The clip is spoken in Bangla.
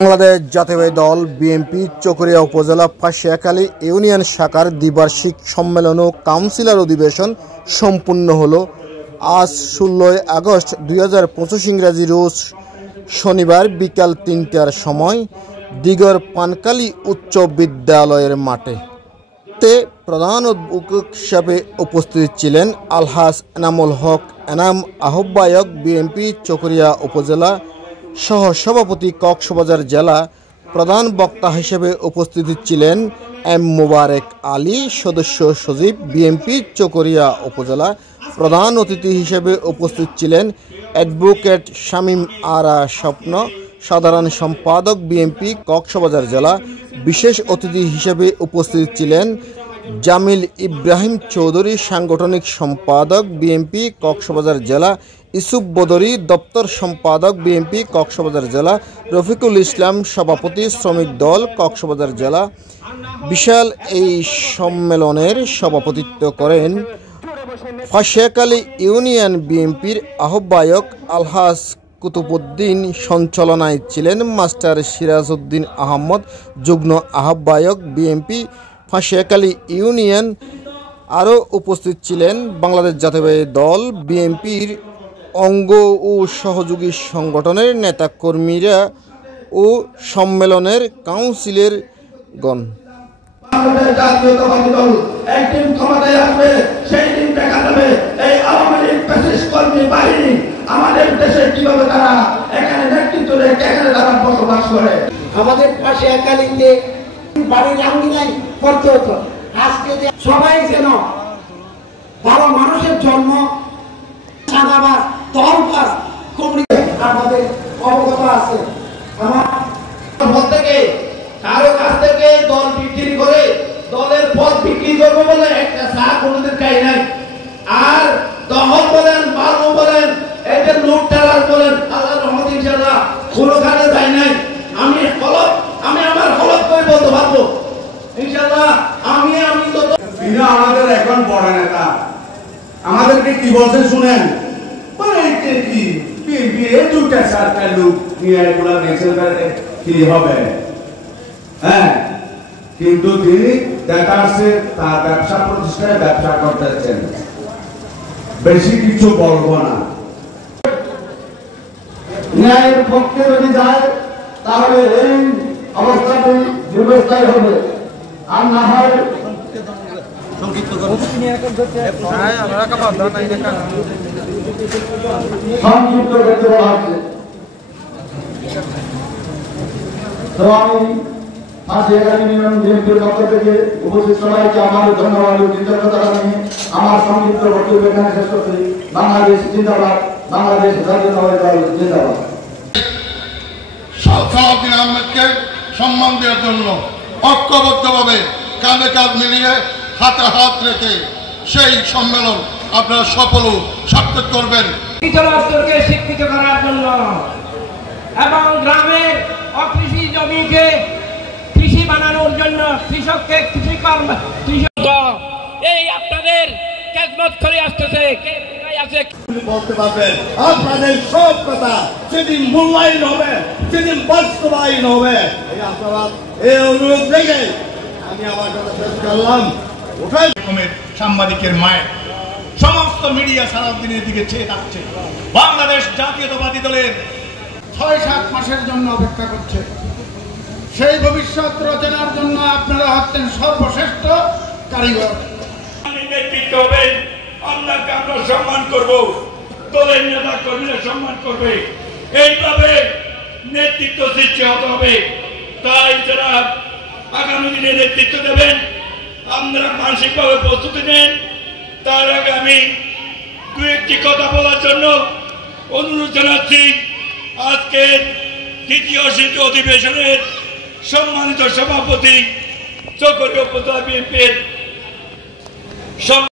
বাংলাদেশ জাতীয়তাবাদী দল বিএনপি চকরিয়া উপজেলা ফাঁসিয়াখালী ইউনিয়ন শাখার দ্বিবার্ষিক সম্মেলন ও কাউন্সিলর অধিবেশন সম্পূর্ণ হল আজ ১৬ আগস্ট ২০২৫ ইংরেজি রোজ শনিবার বিকাল ৩টার সময় দিগর পানকালী উচ্চ বিদ্যালয়ের মাঠে। প্রধান অতিথি হিসাবে উপস্থিত ছিলেন আলহাজ এনামুল হক এনাম, আহ্বায়ক বিএনপি চকরিয়া উপজেলা সহ সভাপতি কক্সবাজার জেলা। প্রধান বক্তা হিসেবে উপস্থিত ছিলেন এম মোবারক আলী, সদস্য সচিব বিএনপি চকরিয়া উপজেলা। প্রধান অতিথি হিসেবে উপস্থিত ছিলেন অ্যাডভোকেট শামীম আরা স্বপ্ন, সাধারণ সম্পাদক বিএনপি কক্সবাজার জেলা। বিশেষ অতিথি হিসেবে উপস্থিত ছিলেন জামিল ইব্রাহিম চৌধুরী, সাংগঠনিক সম্পাদক বিএনপি কক্সবাজার জেলা। ইউসুফ বদরি, দপ্তর সম্পাদক বিএনপি কক্সবাজার জেলা। রফিকুল ইসলাম, সভাপতি শ্রমিক দল কক্সবাজার জেলা। বিশাল এই সম্মেলনের সভাপতিত্ব করেন ফাঁসিয়াখালী ইউনিয়ন বিএনপির আহ্বায়ক আলহাজ কুতুবউদ্দিন। সঞ্চালনায় ছিলেন মাস্টার সিরাজউদ্দিন আহমদ, যুগ্ম আহ্বায়ক বিএনপি ফাঁসিয়াখালী ইউনিয়ন। আরও উপস্থিত ছিলেন বাংলাদেশ জাতীয়তাবাদী দল বিএনপির অঙ্গ ও সহযোগী সংগঠনের নেতাকর্মীরা ও সম্মেলনের কাউন্সিলর গণ। বাংলাদেশ জাতীয়তাবাদী দল একদিন ক্ষমতায় আসবে, সেই দিন দেখা যাবে এই আওয়ামী লীগ ফ্যাসিস্ট কর্মী বাহিনী আমাদের দেশে কিভাবে তারা এখানে নেতৃত্ব দেয়, এখানে তারা বসবাস করে। আমাদের ফাঁসিয়াখালীতে বাড়ির আঙ্গিনায় করতে হতো। আজকে যে সবাই যেন ভালো মানুষের জন্ম চাঁদাবাজ দলবাজ আমাদের অবগত আছে। আমার থেকে কারো কাছ থেকে দল বিক্রি করে দলের পদ বিক্রি করবো বলে একটা চা কোনোদিন খাই নাই। আর দহল বলেন, বালু বলেন, এই যে লুট টালার বলেন, আল্লাহর রহমত ইনশাআল্লাহ কোনোখানে যাই নাই। আমি আমার হলফ করে বলতে পারবো ইনশাআল্লাহ। আমি তো আমাদের এখন বড় নেতা আমাদেরকে কি বলছে শুনেন, দুটা চারটা লোক নিয়ে কি হবে। হ্যাঁ, কিন্তু তিনি দেখাচ্ছে তার ব্যবসা প্রতিষ্ঠানে ব্যবসা করতেছেন, বেশি কিছু বলবো না। ন্যায়ের পক্ষে যদি যায় তাহলে এই অবস্থাটি দীর্ঘস্থায়ী হবে, আর না হয় সংক্ষিপ্ত করতে বলা হচ্ছে। তো আমি ফাঁসিয়াখালী ইউনিয়ন বিএনপির পক্ষ থেকে উপস্থিত সবাইকে আমার ধন্যবাদ ও কৃতজ্ঞতা জানিয়ে আমার সংক্ষিপ্ত বক্তব্য এখানে শেষ করছি। বাংলাদেশ জিন্দাবাদ, বাংলাদেশ জাতীয়তাবাদী দল জিন্দাবাদ। সালাউদ্দিন আহমেদকে সম্মান দেওয়ার জন্য ঐক্যবদ্ধভাবে কাঁধে কাঁধ মিলিয়ে হাতে হাত রেখে সেই সম্মেলন আপনারা সফল ও সার্থক করবেন। শিক্ষিত করার জন্য এবং গ্রামের অকৃষি জমিকে কৃষি বানানোর জন্য কৃষককে কৃষিকর্ম এই আপনাদের খেদমত করে আসতেছে। বলতে পারবেন আপনাদের সব কথা যেদিন মূল্যায়ন হবে, যেদিন বাস্তবায়ন হবে, আপনারা এই অনুরোধ রেখে আমি আমার কথা শেষ করলাম। সাংবাদিকের মায়ের সমস্ত মিডিয়া সালাউদ্দিনের দিকে চেয়ে থাকছে। বাংলাদেশ জাতীয়তাবাদী দলের ৬-৭ মাসের জন্য অপেক্ষা করছে। সেই ভবিষ্যৎ রচনার জন্য আপনারা হচ্ছেন সর্বশ্রেষ্ঠ কারিগর। নেতৃত্ব হবেন, আপনাকে আমরা সম্মান করব, দলের নেতা কর্মীরা সম্মান করবে। এইভাবে নেতৃত্ব সৃষ্টি হতে হবে। তাই যারা আগামী দিনে নেতৃত্ব দেবেন আপনারা মানসিকভাবে প্রস্তুতি নেন। তার আগে আমি দু একটি কথা বলার জন্য অনুরোধ জানাচ্ছি। আজকে দ্বিতীয় শীত অধিবেশনের সম্মানিত সভাপতি চকরিয়া উপজেলা বিএনপির